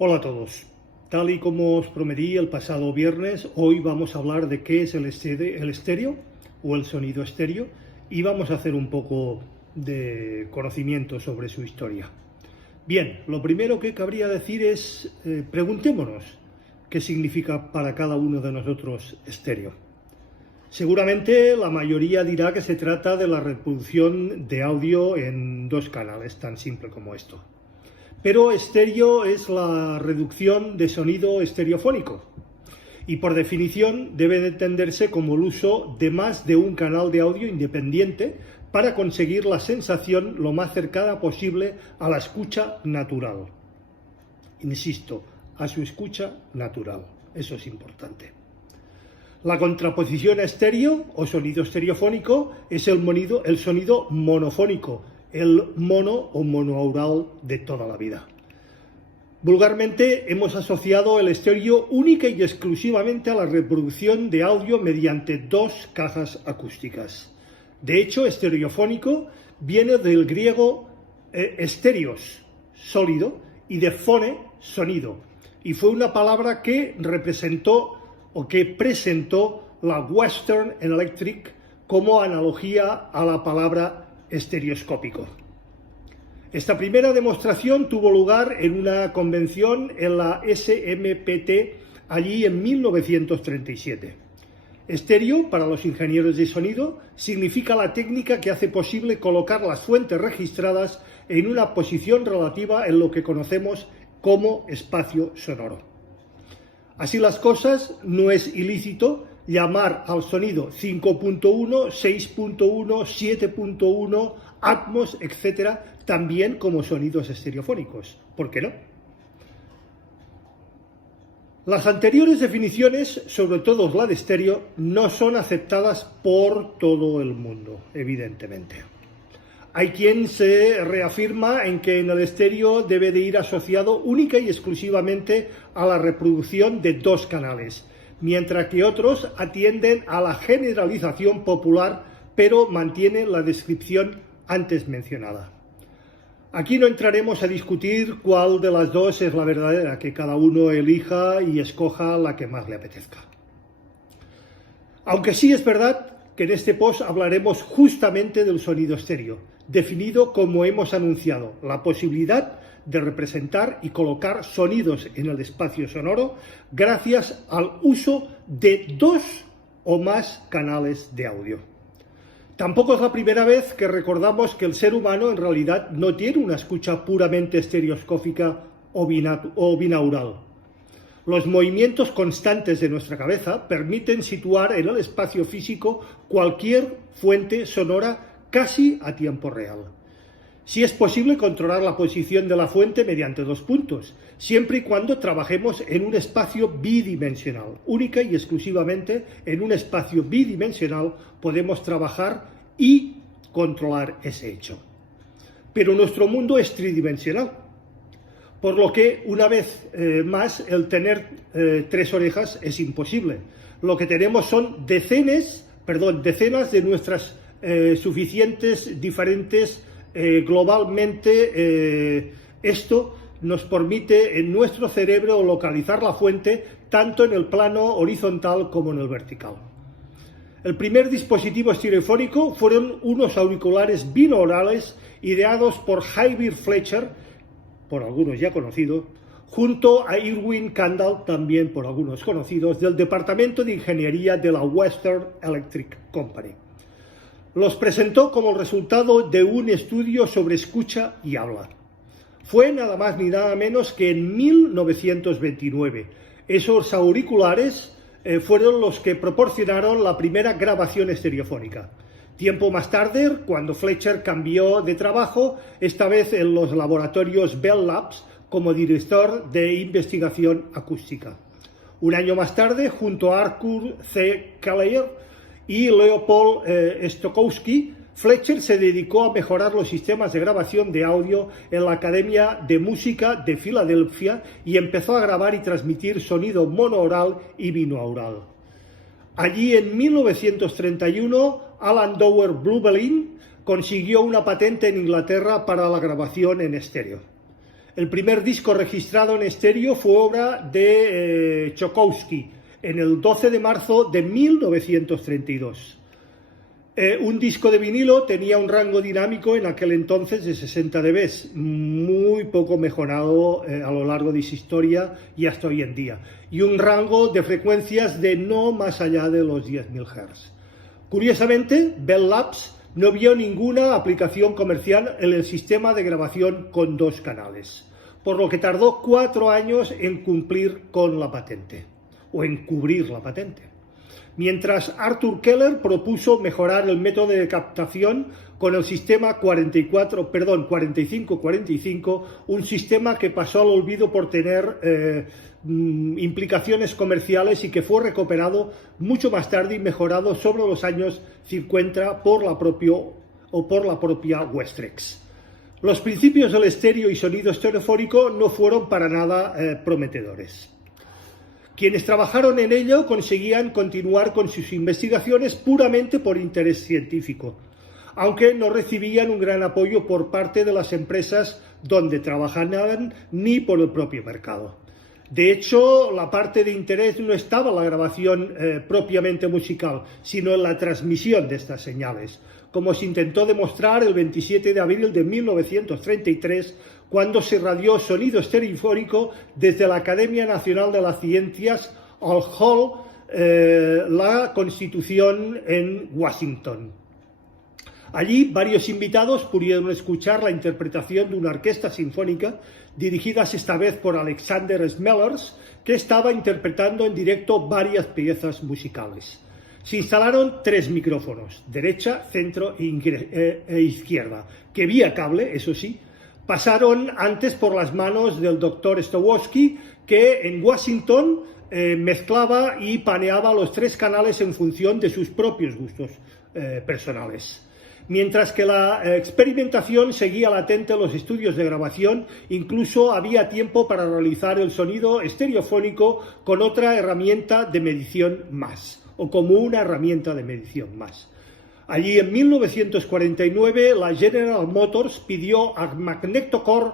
Hola a todos. Tal y como os prometí el pasado viernes, hoy vamos a hablar de qué es el estéreo o el sonido estéreo y vamos a hacer un poco de conocimiento sobre su historia. Bien, lo primero que cabría decir es, preguntémonos qué significa para cada uno de nosotros estéreo. Seguramente la mayoría dirá que se trata de la reproducción de audio en dos canales, tan simple como esto. Pero estéreo es la reducción de sonido estereofónico y por definición debe de entenderse como el uso de más de un canal de audio independiente para conseguir la sensación lo más cercana posible a la escucha natural. Insisto, a su escucha natural. Eso es importante. La contraposición a estéreo o sonido estereofónico es el sonido monofónico, el mono o monoaural de toda la vida. Vulgarmente hemos asociado el estéreo única y exclusivamente a la reproducción de audio mediante dos cajas acústicas. De hecho, estereofónico viene del griego estéreos, sólido, y de fone, sonido, y fue una palabra que representó o que presentó la Western Electric como analogía a la palabra estereoscópico. Esta primera demostración tuvo lugar en una convención en la SMPT allí en 1937. Estéreo, para los ingenieros de sonido, significa la técnica que hace posible colocar las fuentes registradas en una posición relativa en lo que conocemos como espacio sonoro. Así las cosas, no es ilícito llamar al sonido 5.1, 6.1, 7.1, Atmos, etc., también como sonidos estereofónicos. ¿Por qué no? Las anteriores definiciones, sobre todo la de estéreo, no son aceptadas por todo el mundo, evidentemente. Hay quien se reafirma en que en el estéreo debe de ir asociado única y exclusivamente a la reproducción de dos canales, mientras que otros atienden a la generalización popular, pero mantienen la descripción antes mencionada. Aquí no entraremos a discutir cuál de las dos es la verdadera, que cada uno elija y escoja la que más le apetezca. Aunque sí es verdad que en este post hablaremos justamente del sonido estéreo, definido como hemos anunciado, la posibilidad de representar y colocar sonidos en el espacio sonoro gracias al uso de dos o más canales de audio. Tampoco es la primera vez que recordamos que el ser humano en realidad no tiene una escucha puramente estereoscópica o binaural. Los movimientos constantes de nuestra cabeza permiten situar en el espacio físico cualquier fuente sonora casi a tiempo real. Sí es posible controlar la posición de la fuente mediante dos puntos, siempre y cuando trabajemos en un espacio bidimensional. Única y exclusivamente en un espacio bidimensional podemos trabajar y controlar ese hecho. Pero nuestro mundo es tridimensional, por lo que una vez más el tener tres orejas es imposible. Lo que tenemos son decenas de nuestras suficientes diferentes globalmente. Esto nos permite en nuestro cerebro localizar la fuente tanto en el plano horizontal como en el vertical. El primer dispositivo estereofónico fueron unos auriculares binaurales ideados por Javier Fletcher, por algunos ya conocido, junto a Irwin Kandal, también por algunos conocidos, del Departamento de Ingeniería de la Western Electric Company. Los presentó como resultado de un estudio sobre escucha y habla. Fue nada más ni nada menos que en 1929. Esos auriculares fueron los que proporcionaron la primera grabación estereofónica. Tiempo más tarde, cuando Fletcher cambió de trabajo, esta vez en los laboratorios Bell Labs, como director de investigación acústica. Un año más tarde, junto a Arthur C. Keller y Leopold Stokowski, Fletcher se dedicó a mejorar los sistemas de grabación de audio en la Academia de Música de Filadelfia y empezó a grabar y transmitir sonido monoaural y binaural. Allí en 1931, Alan Dower Blubelin consiguió una patente en Inglaterra para la grabación en estéreo. El primer disco registrado en estéreo fue obra de Chokowski en el 12 de marzo de 1932. Un disco de vinilo tenía un rango dinámico en aquel entonces de 60 dB, muy poco mejorado a lo largo de su historia y hasta hoy en día, y un rango de frecuencias de no más allá de los 10.000 Hz. Curiosamente, Bell Labs no vio ninguna aplicación comercial en el sistema de grabación con 2 canales, por lo que tardó 4 años en cumplir con la patente, o en cubrir la patente. Mientras Arthur Keller propuso mejorar el método de captación con el sistema 4545, un sistema que pasó al olvido por tener implicaciones comerciales y que fue recuperado mucho más tarde y mejorado sobre los años 50 por la propia Westrex. Los principios del estéreo y sonido estereofónico no fueron para nada prometedores. Quienes trabajaron en ello conseguían continuar con sus investigaciones puramente por interés científico, aunque no recibían un gran apoyo por parte de las empresas donde trabajaban ni por el propio mercado. De hecho, la parte de interés no estaba en la grabación propiamente musical, sino en la transmisión de estas señales, como se intentó demostrar el 27 de abril de 1933, cuando se radió sonido estereofónico desde la Academia Nacional de las Ciencias al Hall la Constitución en Washington. Allí varios invitados pudieron escuchar la interpretación de una orquesta sinfónica dirigida esta vez por Alexander Smellers, que estaba interpretando en directo varias piezas musicales. Se instalaron 3 micrófonos, derecha, centro e izquierda, que vía cable, eso sí, pasaron antes por las manos del Dr. Stokowski, que en Washington mezclaba y paneaba los 3 canales en función de sus propios gustos personales. Mientras que la experimentación seguía latente en los estudios de grabación, incluso había tiempo para realizar el sonido estereofónico con otra herramienta de medición más, o como una herramienta de medición más. Allí en 1949 la General Motors pidió a Magnetocore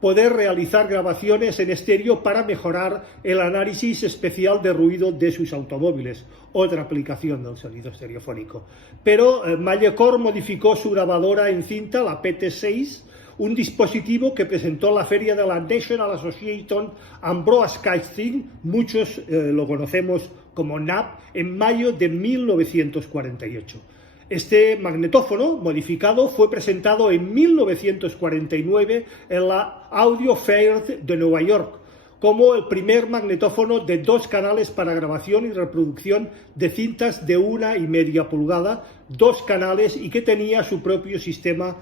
poder realizar grabaciones en estéreo para mejorar el análisis especial de ruido de sus automóviles, otra aplicación del sonido estereofónico. Pero Magnetocore modificó su grabadora en cinta, la PT6, un dispositivo que presentó en la feria de la National Association and Broadcasting, muchos lo conocemos como NAB, en mayo de 1948. Este magnetófono modificado fue presentado en 1949 en la Audio Fair de Nueva York como el primer magnetófono de 2 canales para grabación y reproducción de cintas de 1,5 pulgadas, 2 canales, y que tenía su propio sistema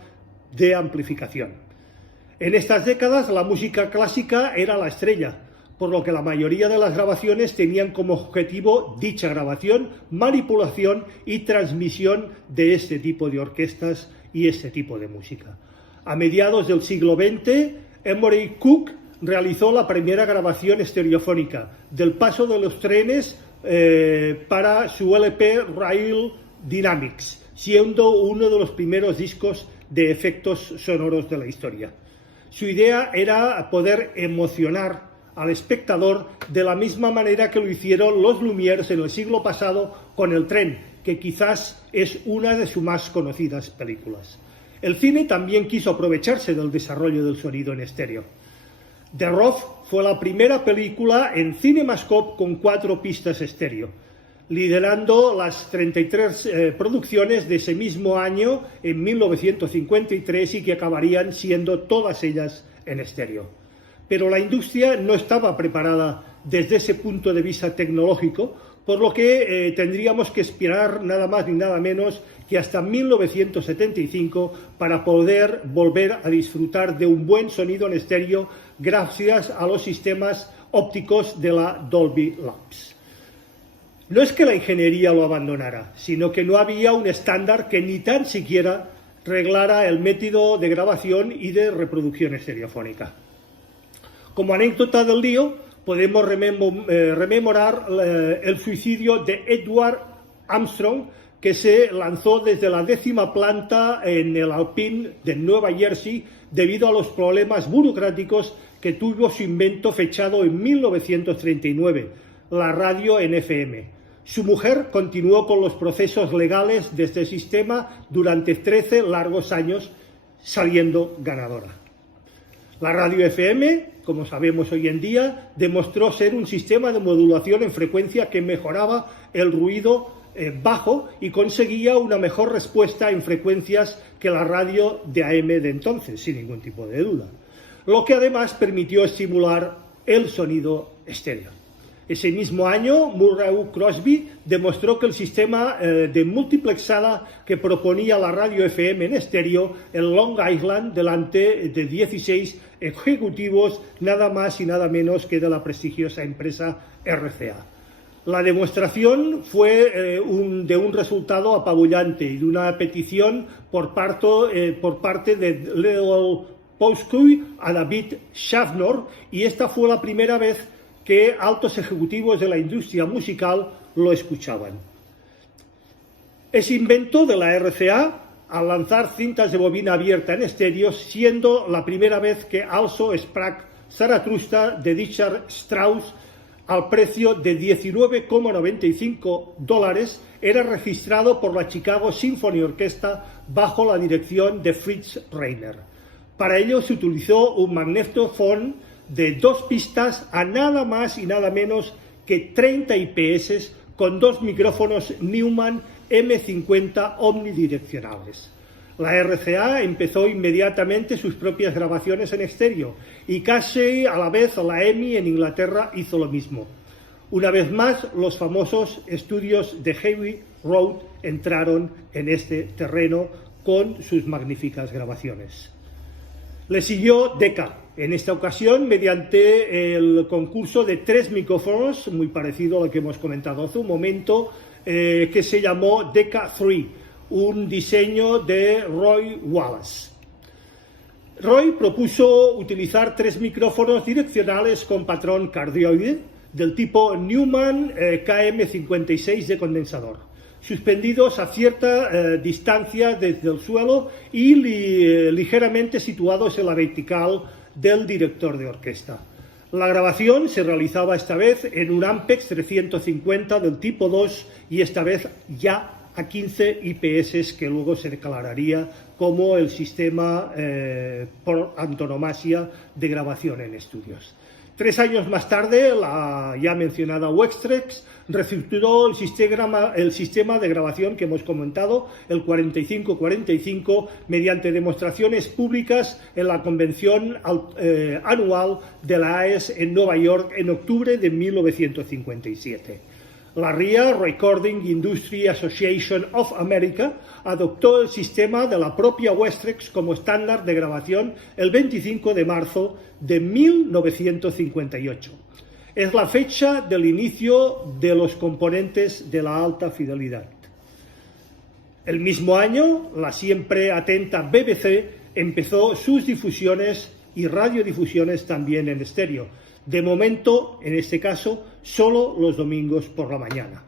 de amplificación. En estas décadas la música clásica era la estrella, por lo que la mayoría de las grabaciones tenían como objetivo dicha grabación, manipulación y transmisión de este tipo de orquestas y este tipo de música. A mediados del siglo XX, Emory Cook realizó la primera grabación estereofónica del paso de los trenes para su LP Rail Dynamics, siendo uno de los primeros discos de efectos sonoros de la historia. Su idea era poder emocionar al espectador de la misma manera que lo hicieron los Lumières en el siglo pasado con El tren, que quizás es una de sus más conocidas películas. El cine también quiso aprovecharse del desarrollo del sonido en estéreo. The Rough fue la primera película en CinemaScope con 4 pistas estéreo, liderando las 33 producciones de ese mismo año en 1953 y que acabarían siendo todas ellas en estéreo. Pero la industria no estaba preparada desde ese punto de vista tecnológico, por lo que tendríamos que esperar nada más ni nada menos que hasta 1975 para poder volver a disfrutar de un buen sonido en estéreo gracias a los sistemas ópticos de la Dolby Labs. No es que la ingeniería lo abandonara, sino que no había un estándar que ni tan siquiera reglara el método de grabación y de reproducción estereofónica. Como anécdota del lío, podemos rememorar el suicidio de Edward Armstrong, que se lanzó desde la 10ª planta en el Alpine de Nueva Jersey debido a los problemas burocráticos que tuvo su invento fechado en 1939, la radio en FM. Su mujer continuó con los procesos legales de este sistema durante 13 largos años, saliendo ganadora. La radio FM, como sabemos hoy en día, demostró ser un sistema de modulación en frecuencia que mejoraba el ruido bajo y conseguía una mejor respuesta en frecuencias que la radio de AM de entonces, sin ningún tipo de duda, lo que además permitió estimular el sonido estéreo. Ese mismo año, Murray Crosby demostró que el sistema de multiplexada que proponía la radio FM en estéreo en Long Island delante de 16 ejecutivos, nada más y nada menos que de la prestigiosa empresa RCA. La demostración fue de un resultado apabullante y de una petición por parte de Leo Poscuy a David Schaffner, y esta fue la primera vez que altos ejecutivos de la industria musical lo escuchaban. Ese invento de la RCA, al lanzar cintas de bobina abierta en estéreo, siendo la primera vez que Also sprach Zarathustra de Richard Strauss al precio de $19,95, era registrado por la Chicago Symphony Orchestra bajo la dirección de Fritz Reiner. Para ello se utilizó un magnetofón de 2 pistas a nada más y nada menos que 30 IPS con 2 micrófonos Neumann M50 omnidireccionales. La RCA empezó inmediatamente sus propias grabaciones en estéreo y casi a la vez la EMI en Inglaterra hizo lo mismo. Una vez más, los famosos estudios de Abbey Road entraron en este terreno con sus magníficas grabaciones. Le siguió Decca, en esta ocasión mediante el concurso de 3 micrófonos, muy parecido a lo que hemos comentado hace un momento, que se llamó Decca 3, un diseño de Roy Wallace. Roy propuso utilizar 3 micrófonos direccionales con patrón cardioide del tipo Neumann KM56 de condensador, suspendidos a cierta distancia desde el suelo y ligeramente situados en la vertical del director de orquesta. La grabación se realizaba esta vez en un Ampex 350 del tipo 2 y esta vez ya a 15 IPS, que luego se declararía como el sistema por antonomasia de grabación en estudios. 3 años más tarde, la ya mencionada Wextrex reestructuró el sistema de grabación que hemos comentado, el 4545, mediante demostraciones públicas en la convención anual de la AES en Nueva York en octubre de 1957. La RIA, Recording Industry Association of America, adoptó el sistema de la propia Wextrex como estándar de grabación el 25 de marzo de 1958. Es la fecha del inicio de los componentes de la alta fidelidad. El mismo año, la siempre atenta BBC empezó sus difusiones y radiodifusiones también en estéreo. De momento, en este caso, solo los domingos por la mañana.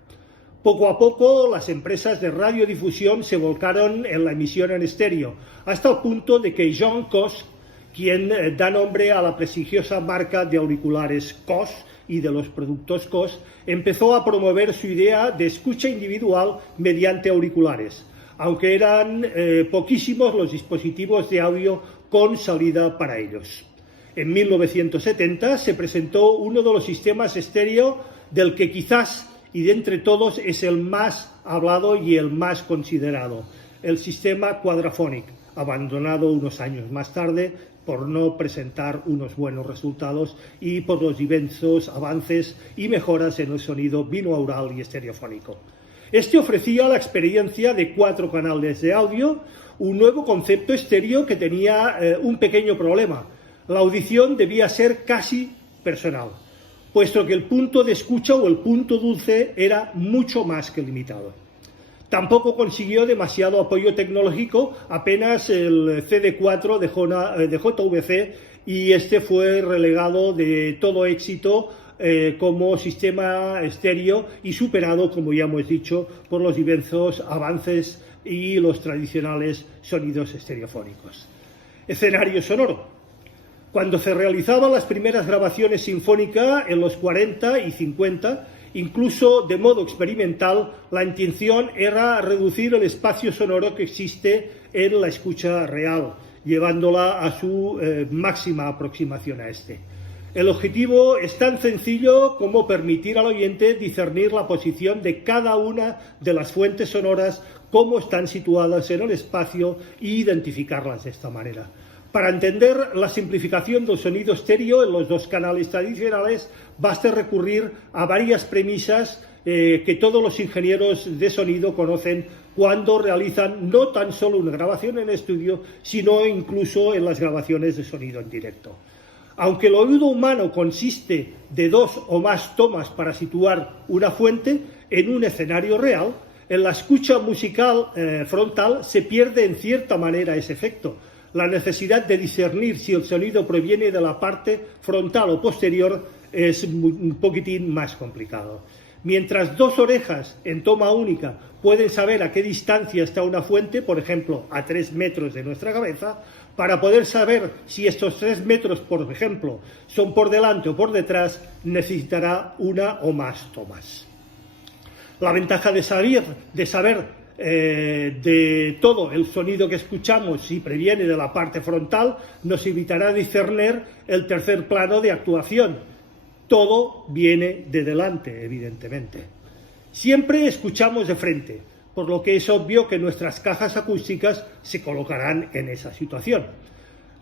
Poco a poco, las empresas de radiodifusión se volcaron en la emisión en estéreo, hasta el punto de que John Koss, quien da nombre a la prestigiosa marca de auriculares Koss y de los productos Koss, empezó a promover su idea de escucha individual mediante auriculares, aunque eran poquísimos los dispositivos de audio con salida para ellos. En 1970 se presentó uno de los sistemas estéreo del que quizás y de entre todos es el más hablado y el más considerado, el sistema Quadraphonic, abandonado unos años más tarde por no presentar unos buenos resultados y por los diversos avances y mejoras en el sonido binaural y estereofónico. Este ofrecía la experiencia de 4 canales de audio, un nuevo concepto estéreo que tenía un pequeño problema. La audición debía ser casi personal, puesto que el punto de escucha o el punto dulce era mucho más que limitado. Tampoco consiguió demasiado apoyo tecnológico, apenas el CD4 de JVC, y este fue relegado de todo éxito como sistema estéreo y superado, como ya hemos dicho, por los diversos avances y los tradicionales sonidos estereofónicos. Escenario sonoro. Cuando se realizaban las primeras grabaciones sinfónicas en los 40 y 50, incluso de modo experimental, la intención era reducir el espacio sonoro que existe en la escucha real, llevándola a su máxima aproximación a este. El objetivo es tan sencillo como permitir al oyente discernir la posición de cada una de las fuentes sonoras, cómo están situadas en el espacio e identificarlas de esta manera. Para entender la simplificación del sonido estéreo en los dos canales tradicionales, basta recurrir a varias premisas que todos los ingenieros de sonido conocen cuando realizan no tan solo una grabación en estudio, sino incluso en las grabaciones de sonido en directo. Aunque el oído humano consiste de dos o más tomas para situar una fuente en un escenario real, en la escucha musical frontal se pierde en cierta manera ese efecto. La necesidad de discernir si el sonido proviene de la parte frontal o posterior es un poquitín más complicado. Mientras dos orejas en toma única pueden saber a qué distancia está una fuente, por ejemplo, a 3 metros de nuestra cabeza, para poder saber si estos 3 metros, por ejemplo, son por delante o por detrás, necesitará una o más tomas. La ventaja de saber de todo el sonido que escuchamos si previene de la parte frontal nos evitará discernir el tercer plano de actuación. Todo viene de delante, evidentemente. Siempre escuchamos de frente, por lo que es obvio que nuestras cajas acústicas se colocarán en esa situación.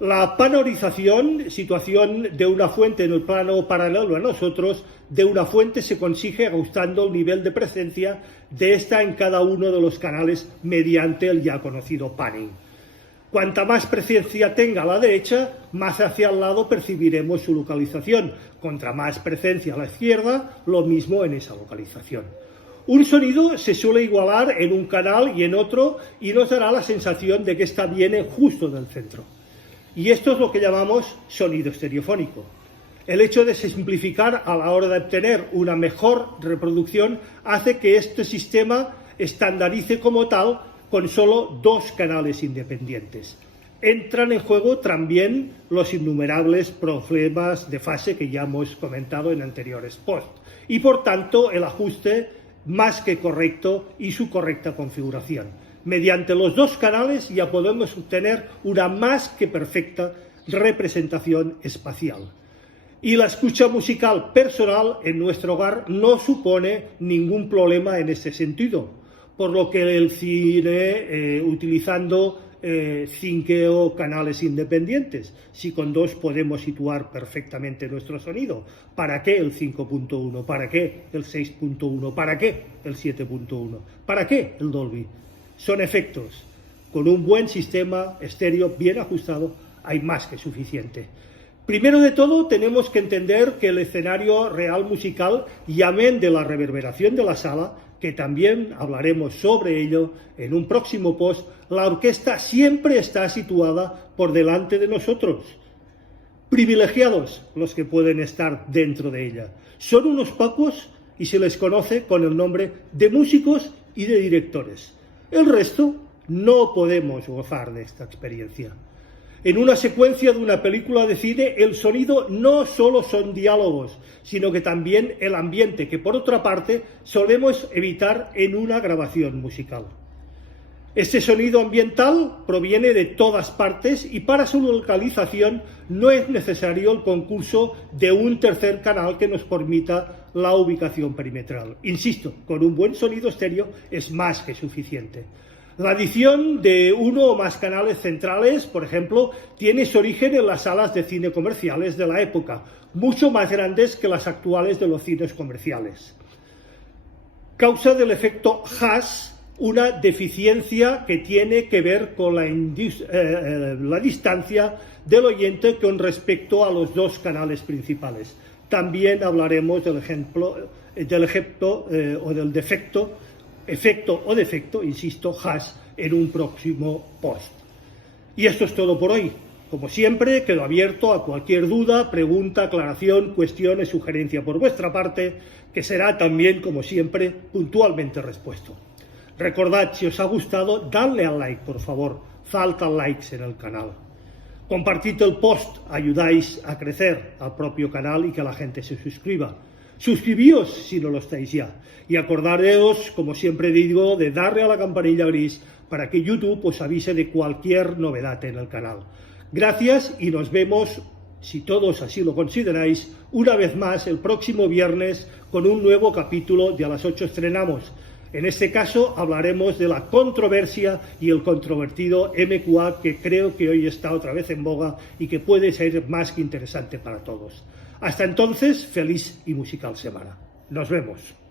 La panorización, situación de una fuente en el plano paralelo a nosotros, de una fuente se consigue ajustando el nivel de presencia de esta en cada uno de los canales mediante el ya conocido panning. Cuanta más presencia tenga a la derecha, más hacia el lado percibiremos su localización. Contra más presencia a la izquierda, lo mismo en esa localización. Un sonido se suele igualar en un canal y en otro y nos dará la sensación de que ésta viene justo del centro. Y esto es lo que llamamos sonido estereofónico. El hecho de simplificar a la hora de obtener una mejor reproducción hace que este sistema estandarice como tal con solo 2 canales independientes. Entran en juego también los innumerables problemas de fase que ya hemos comentado en anteriores posts y por tanto el ajuste más que correcto y su correcta configuración. Mediante los 2 canales ya podemos obtener una más que perfecta representación espacial. Y la escucha musical personal en nuestro hogar no supone ningún problema en este sentido, por lo que el cine utilizando 5 canales independientes, si con 2 podemos situar perfectamente nuestro sonido. ¿Para qué el 5.1? ¿Para qué el 6.1? ¿Para qué el 7.1? ¿Para qué el Dolby? Son efectos. Con un buen sistema estéreo bien ajustado hay más que suficiente. Primero de todo, tenemos que entender que el escenario real musical, y amén de la reverberación de la sala, que también hablaremos sobre ello en un próximo post, la orquesta siempre está situada por delante de nosotros. Privilegiados los que pueden estar dentro de ella. Son unos pocos y se les conoce con el nombre de músicos y de directores. El resto no podemos gozar de esta experiencia. En una secuencia de una película de cine, el sonido no solo son diálogos, sino que también el ambiente, que por otra parte solemos evitar en una grabación musical. Este sonido ambiental proviene de todas partes y para su localización no es necesario el concurso de un tercer canal que nos permita la ubicación perimetral. Insisto, con un buen sonido estéreo es más que suficiente. La adición de uno o más canales centrales, por ejemplo, tiene su origen en las salas de cine comerciales de la época, mucho más grandes que las actuales de los cines comerciales. Causa del efecto Haas, una deficiencia que tiene que ver con la distancia del oyente con respecto a los 2 canales principales. También hablaremos del efecto o defecto, insisto, Haas, en un próximo post. Y esto es todo por hoy. Como siempre, quedo abierto a cualquier duda, pregunta, aclaración, cuestión y sugerencia por vuestra parte, que será también, como siempre, puntualmente respuesto. Recordad, si os ha gustado, dadle al like, por favor. Faltan likes en el canal. Compartid el post, ayudáis a crecer al propio canal y que la gente se suscriba. Suscribíos si no lo estáis ya. Y acordaros, como siempre digo, de darle a la campanilla gris para que YouTube os avise de cualquier novedad en el canal. Gracias y nos vemos, si todos así lo consideráis, una vez más el próximo viernes con un nuevo capítulo de A las 8 estrenamos. En este caso hablaremos de la controversia y el controvertido MQA, que creo que hoy está otra vez en boga y que puede ser más que interesante para todos. Hasta entonces, feliz y musical semana. Nos vemos.